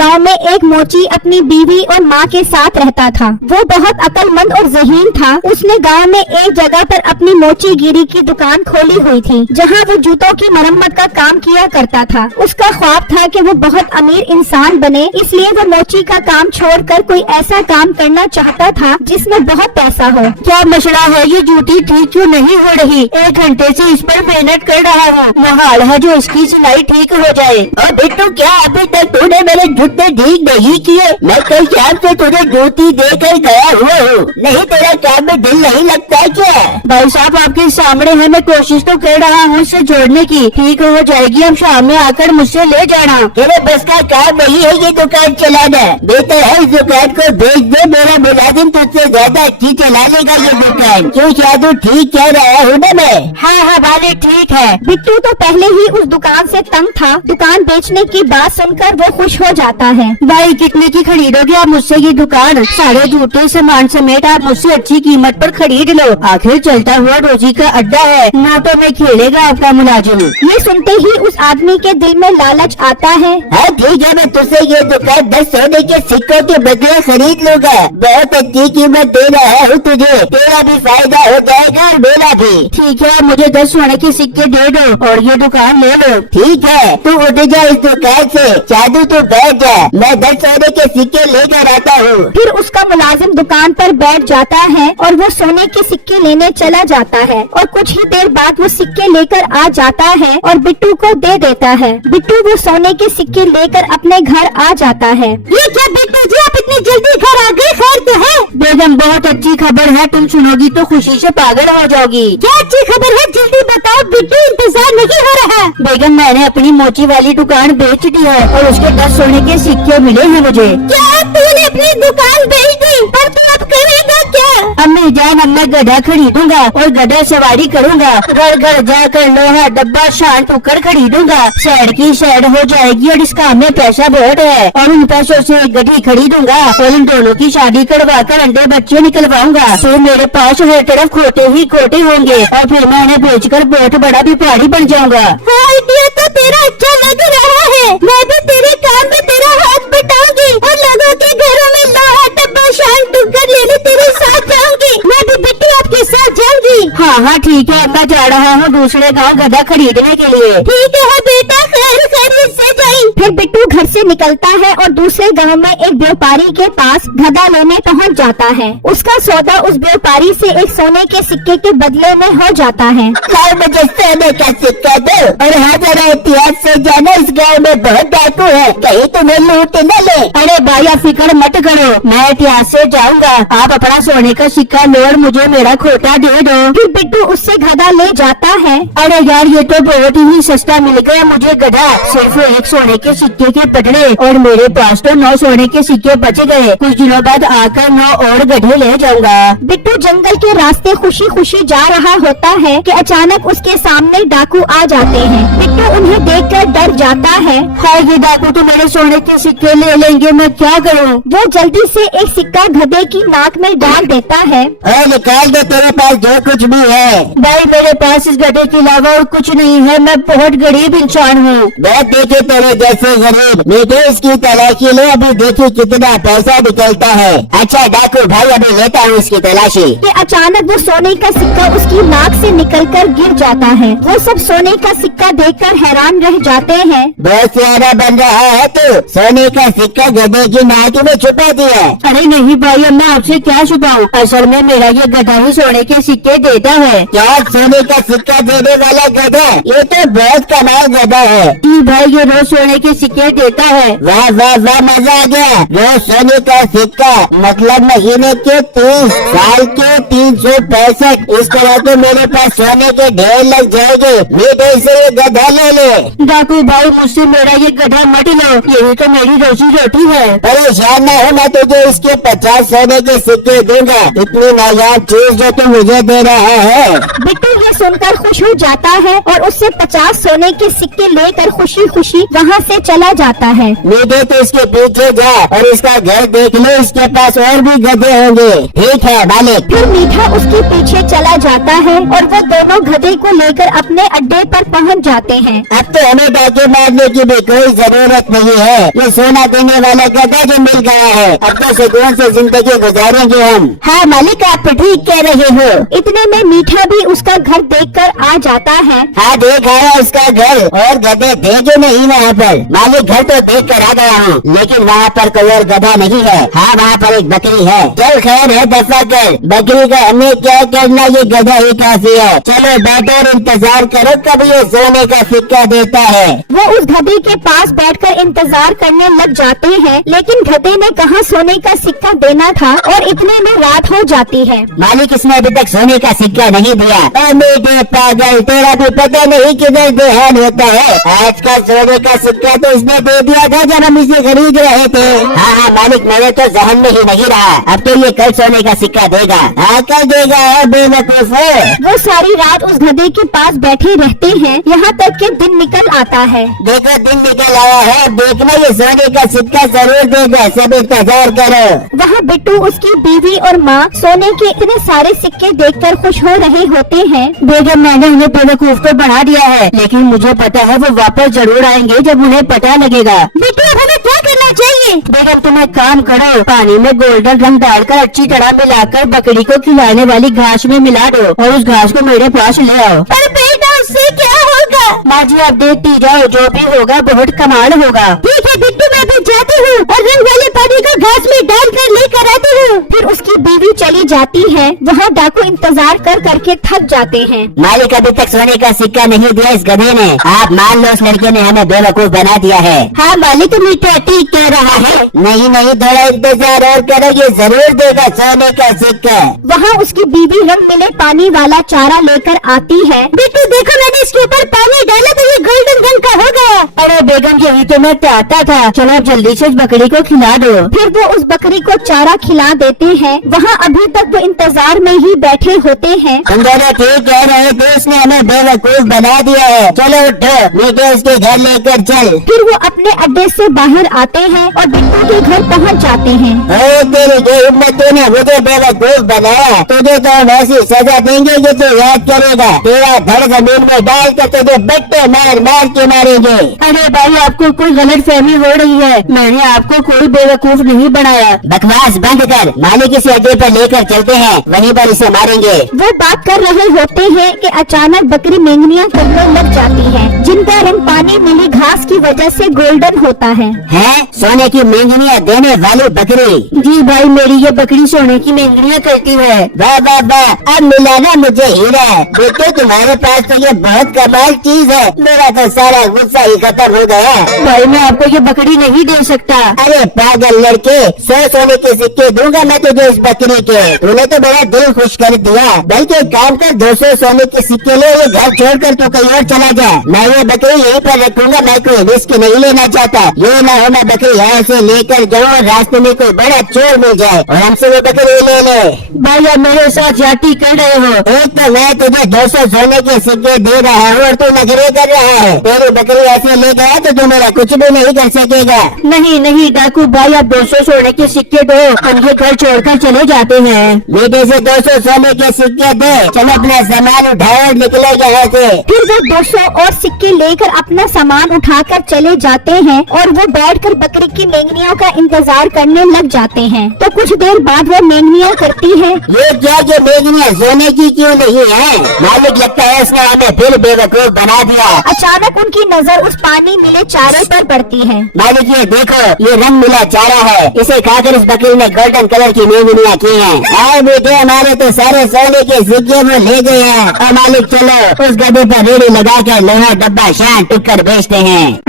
गांव में एक मोची अपनी बीवी और माँ के साथ रहता था। वो बहुत अक्लमंद और ज़हीन था। उसने गांव में एक जगह पर अपनी मोची गिरी की दुकान खोली हुई थी, जहां वो जूतों की मरम्मत का काम किया करता था। उसका ख्वाब था कि वो बहुत अमीर इंसान बने, इसलिए वो मोची का काम छोड़कर कोई ऐसा काम करना चाहता था जिसमें बहुत पैसा हो। क्या मसला है? ये जूती ठीक क्यों नहीं हो रही? 1 घंटे से इस पर मेहनत कर रहा हूँ। महाल है जो इसकी सिलाई ठीक हो जाए। और बिट्टू, क्या अभी तक तूने मेरे जूते ठीक नहीं किए? मैं कल शाम से तुझे जूती देकर गया हुआ हूँ। नहीं, तेरा काम में दिल नहीं लगता है क्या? भाई साहब, आपके सामने है, मैं कोशिश तो कर रहा हूँ इसे जोड़ने की। ठीक हो जाएगी, अब शाम में आकर मुझसे ले जाना। तेरे बस का काम नहीं है ये दुकान चलाना। बेहतर है इस दुकान को बेच दे। मेरा मुलाजिम तुझसे ज्यादा अच्छी चला लेगा ये दुकान। क्यों शादू, ठीक कह रहा हूँ ना मैं? हाँ वाले ठीक है। बिट्टू तो पहले ही उस दुकान से तंग था। दुकान बेचने की बात सुनकर वो खुश हो जाता है। भाई, कितने की खरीदोगे आप मुझसे ये दुकान? सारे जूते सामान समेत आप मुझसे अच्छी कीमत पर खरीद लो। आखिर चलता हुआ रोजी का अड्डा है, नोटों में खेलेगा आपका मुलाजिम। ये सुनते ही उस आदमी के दिल में लालच आता है। हाँ ठीक है, मैं तुझसे ये दुकान 10 सोने के सिक्कों के बदले खरीद लूंगा। बहुत अच्छी कीमत दे रहा हूँ तुझे। तेरा भी फायदा हो जाएगा और मेरा भी। ठीक है, मुझे 10 सोने के सिक्के दे दो और ये दुकान ले लो। ठीक है, तू उठ जा इस दुकान से। जादू तू बैठ जा, मैं 10 सोने के सिक्के लेकर आता हूँ। फिर उसका मुलाजिम दुकान पर बैठ जाता है और वो सोने के सिक्के लेने चला जाता है। और कुछ ही देर बाद वो सिक्के लेकर आ जाता है और बिट्टू को दे देता है। बिट्टू वो सोने के सिक्के लेकर अपने घर आ जाता है। ये क्या बिट्टू जी, आप इतनी जल्दी घर आ गए? खैर तो है? बेगम, बहुत अच्छी खबर है, तुम सुनोगी तो खुशी से पागल हो जाओगी। क्या अच्छी खबर है? जल्दी बताओ बिट्टू, इंतजार नहीं हो रहा। बेगम, मैंने अपनी मोची वाली दुकान बेच दी है और उसके 10 सोने के सिक्के मिले हैं मुझे। क्या तूने अपनी दुकान बेच दी? और तू अब करेगा क्या? अम्मी जान, अब मैं गधा खरीदूंगा और गधा सवारी करूंगा। घर घर जाकर लोहा डब्बा शान टुकर खरीदूंगा। सैड की सैड हो जाएगी और इस काम में पैसा बहुत है। और उन पैसों से एक गधी खरीदूंगा और इन दोनों की शादी करवा कर अंडे बच्चे निकलवाऊंगा। तो मेरे पास हर तरफ खोटे ही खोटे होंगे और फिर मैं इन्हें बेचकर बहुत बड़ा व्यापारी बन जाऊंगा। आइडिया तो तेरा अच्छा लग रहा है। मैं भी तेरे काम में तेरा हाथ बटाऊंगी और लोगों के घरों में लोहा डब्बा शान टुकर लेने तेरे साथ जाऊंगी। मैं भी बिट्टू आपके साथ जाऊंगी। हाँ ठीक है, मैं जा रहा हूँ दूसरे गाँव गधा खरीदने के लिए। ठीक है बेटा, खैर खैरियत से जाई। फिर बिट्टू घर से निकलता है और दूसरे गांव में एक व्यापारी के पास गधा लेने पहुंच जाता है। उसका सौदा उस व्यापारी से एक सोने के सिक्के के बदले में हो जाता है। हाँ, मुझे सोने का सिक्का दो। और हाँ, जरा एहतियात से जाना, इस गाँव में बहुत डाकू है, कहीं तुम्हें लूट न ले। अरे भाई, आप फिक्र मत करो, मैं एहतियात से जाऊंगा। आप अपना सोने का सिक्का लो और मुझे मेरा खोटा दे दो। फिर बिट्टू उससे गधा ले जाता है। अरे यार, ये तो बहुत ही सस्ता मिल गया मुझे गधा। सिर्फ 1 सोने के सिक्के के बदले और मेरे पास तो 9 सोने के सिक्के बच गए। कुछ दिनों बाद आकर 9 और गधे ले जाऊंगा। बिट्टू जंगल के रास्ते खुशी खुशी जा रहा होता है कि अचानक उसके सामने डाकू आ जाते हैं। बिट्टू उन्हें देखकर डर जाता है। हाय, ये डाकू तो मेरे सोने के सिक्के ले लेंगे, मैं क्या करूं? वो जल्दी से एक सिक्का गधे की नाक में डाल देता है। और निकाल दे तेरे पास जो कुछ भी है। भाई, मेरे पास इस गधे के अलावा और कुछ नहीं है, मैं बहुत गरीब इंसान हूँ। बहुत देखे तेरे जैसे गरीब, मुझे इसकी तलाशी ले, अभी देखी कितना पैसा निकलता है। अच्छा डाकू भाई, अभी लेता हूँ इसकी तलाशी। कि अचानक वो सोने का सिक्का उसकी नाक से निकलकर गिर जाता है। वो सब सोने का सिक्का देखकर हैरान रह जाते हैं। बहुत सियारा बन रहा है तू। सोने का सिक्का गधे की नाक में छुपा दिया। अरे नहीं भाई, अब मैं आपसे क्या छुपाऊं? असल में मेरा ये गधा ही सोने के सिक्के देता है। क्या सोने का सिक्का देने वाला गधा? ये तो बहुत कमाल गधा है। जी भाई, ये रोज सोने के सिक्के देता है। वाह वाह वाह, मजा आ गया। रोज सोने का सिक्का मतलब महीने के 30, साल के 365। इस तरह तो मेरे पास सोने के ढेर लग जाएंगे। मेरे से ये गधा ले ले। डाकू भाई, मुझसे मेरा ये गधा मत लो, यही तो मेरी रोजी रोटी है। परेशान न हो, मैं तुझे इसके 50 सोने के सिक्के दूंगा। इतनी नायाब चीज जो तू मुझे दे रहा है। बिट्टू ये सुनकर खुश हो जाता है और उससे 50 सोने के सिक्के लेकर खुशी खुशी वहाँ से चला जाता है। मीठे तो इसके पीछे जा और इसका घर देख लो, इसके पास और भी गधे होंगे। ठीक है मालिक। फिर मीठा उसके पीछे चला जाता है और वो दोनों गधे को लेकर अपने अड्डे पर पहुंच जाते हैं। अब तो हमें डाके मारने की भी कोई जरूरत नहीं है, ये सोना देने वाला गधा जो मिल गया है, अब तो सुकून से जिंदगी गुजारेंगे हम। हाँ मालिक, आप ठीक कह रहे हो। इतने में मीठा भी उसका घर देखकर आ जाता है। हाँ देख आया उसका घर, और गधे थे जो नहीं वहाँ पर। मालिक घर तो देख कर आ गया हूँ, लेकिन वहाँ पर कोई और गधा नहीं है। हाँ वहाँ पर एक बकरी है। चल खैर है दफा कर, बकरी का हमें क्या करना, ये गधा ही काफी है। चलो बैठो और इंतजार करो कब ये सोने का सिक्का देता है। वो उस गधे के पास बैठकर इंतजार करने लग जाते हैं, लेकिन गधे ने कहाँ सोने का सिक्का देना था और इतने में रात हो जाती है। मालिक इसने अभी तक सोने का सिक्का नहीं दिया। मेरे पागल, तेरा भी पता नहीं किधर देहान होता है। आज का सोने का सिक्का तो इसने दे दिया था जब हम इसे खरीद रहे थे। हाँ हाँ मालिक, मेरे तो जहन में ही नहीं रहा। अब तो ये कल सोने का सिक्का देगा। हाँ कल देगा है बेवकूफ। वो सारी रात उस गधे के पास बैठे रहते हैं, यहाँ तक कि दिन निकल आता है। देखो दिन निकल आया है, देखना ये सोने का सिक्का जरूर देगा, सब इंतजार करो। वहाँ बिट्टू, उसकी बीवी और माँ सोने के इतने सारे सिक्के देखकर खुश हो रहे होते हैं। बेगम मैंने उन्हें बेवकूफ तो बना दिया है, लेकिन मुझे पता है वो वापस जरूर आएंगे जब उन्हें पता लगेगा। बिट्टू अब हमें क्या करना चाहिए? बेगम तुम एक काम करो, पानी में गोल्डन रंग डालकर अच्छी तरह मिलाकर बकरी को खिलाने वाली घास में मिला दो और उस घास को मेरे पास ले आओ। पर बेटा उससे क्या होगा? माँ जी आप देखती जाओ, जो भी होगा बहुत कमाल होगा। ठीक है बिट्टू, मैं भी जाती हूँ और रंग वाले पानी को घास में डालकर लेकर आती हूँ। फिर उसकी बीवी चली जाती है। वहाँ डाकू इंतजार कर करके थक जाते हैं। मालिक अभी तक सोने का सिक्का नहीं दिया इस गधे ने। आप मान लो उस लड़के ने हमें बेवकूफ बना दिया है। हाँ मालिक मीठा ठीक कह रहा है। नहीं नहीं, थोड़ा इंतजार और करो, ये जरूर देगा सोने का सिक्का। वहाँ उसकी बीवी रंग मिले पानी वाला चारा लेकर आती है। बिट्टू देखो, मैंने इसके ऊपर पानी डाला तो ये गोल्डन रंग का हो गया। अरे बेगम यही तो मैं चाहता था। चलो अब जल्दी से इस बकरी को खिला दो। फिर वो उस बकरी को चारा खिला देते हैं। वहाँ अभी तक वो इंतजार में ही बैठे होते हैं। तुम दोनों ठीक कह रहे थे, उसने हमें बेवकूफ बना दिया है। चलो उठो, मीठे उसके घर लेकर चल। फिर वो अपने अड्डे से बाहर आते हैं और बिट्टू के घर पहुँच जाते हैं। तेरी जो हिम्मत, तूने मुझे बेवकूफ बनाया, तुझे तो हम ऐसी सजा देंगे कि तू याद करेगा। तेरा धड़ जमीन में डाल कर तुझे बट्टे मार मार के मारेंगे। अरे भाई आपको कोई गलत फहमी हो रही है, मैंने आपको कोई बेवकूफ नहीं बनाया। बकवास बंद कर, मालिक इसे अड्डे पर लेकर चलते हैं, वहीं पर इसे मारेंगे। वो बात कर रहे होते हैं कि अचानक बकरी मेंगनियां करने लग जाती है, जिनका रंग पानी मिली घास की वजह से गोल्डन होता है। सोने की मेंगनियां देने वाली बकरी। जी भाई, मेरी ये बकरी सोने की मेंगनियां करती है। वाह वाह वाह, अब मिला ना मुझे हीरा। बेटे तुम्हारे पास तो ये बहुत कमाल चीज है, मेरा तो सारा गुस्सा ही खत्म हो गया। भाई मैं आपको ये बकरी नहीं दे सकता। अरे पागल लड़के, 100 सोने के सिक्के दूंगा मैं तुझे इस बकरी के। तूने तो बड़ा दिल खुश कर दिया। बल्कि एक काम कर, 200 सोने के सिक्के ले, ये घर छोड़कर तू कहीं और चला जा। मैं ये बकरी यहीं पर रखूंगा, मैं कोई रिस्क नहीं लेना चाहता। ये ना हो मैं बकरी यहाँ से लेकर जाऊँ और रास्ते में कोई बड़ा चोर मिल जाए और हमसे वो बकरी ले ले। भाई आप मेरे साथ जाती कर रहे हो। एक तो मैं तुझे 200 सोने के सिक्के दे रहा हूँ और तू नखरे कर रहा है। तेरी बकरी ऐसे ले गया तो तू मेरा कुछ भी नहीं कर सकेगा। नहीं नहीं डाकू भाई, आप 200 सोने के सिक्के दो, हम ये घर छोड़कर चले जाते हैं। बेटे से 200 सोने के सिक्के दे, चलो अपना सामान उठाओ और निकले यहाँ से। फिर वो 200 और सिक्के लेकर अपना सामान उठाकर चले जाते हैं और वो बैठकर बकरी की मेंगनियों का इंतजार करने लग जाते हैं। तो कुछ देर बाद वो मेंगनियां करती है। ये क्या, ये मेंगनियां सोने की क्यों नहीं है? मालिक लगता है उसने हमें फिर बेवकूफ बना दिया। अचानक उनकी नजर उस पानी मिले चारे पर पड़ती है। मालिक ये देखो, ये रंग मिला चारा है, इसे खाकर इस बकरी ने गोल्डन कलर की मेंगनियां की हैं। आए बेटे, हमारे तो सारे सोने के सिक्के वो ले गए हैं। और मालिक चलो उस गधे पर रेड़ी लगाकर लोहा डब्बा शान टुक्कर बेचते हैं।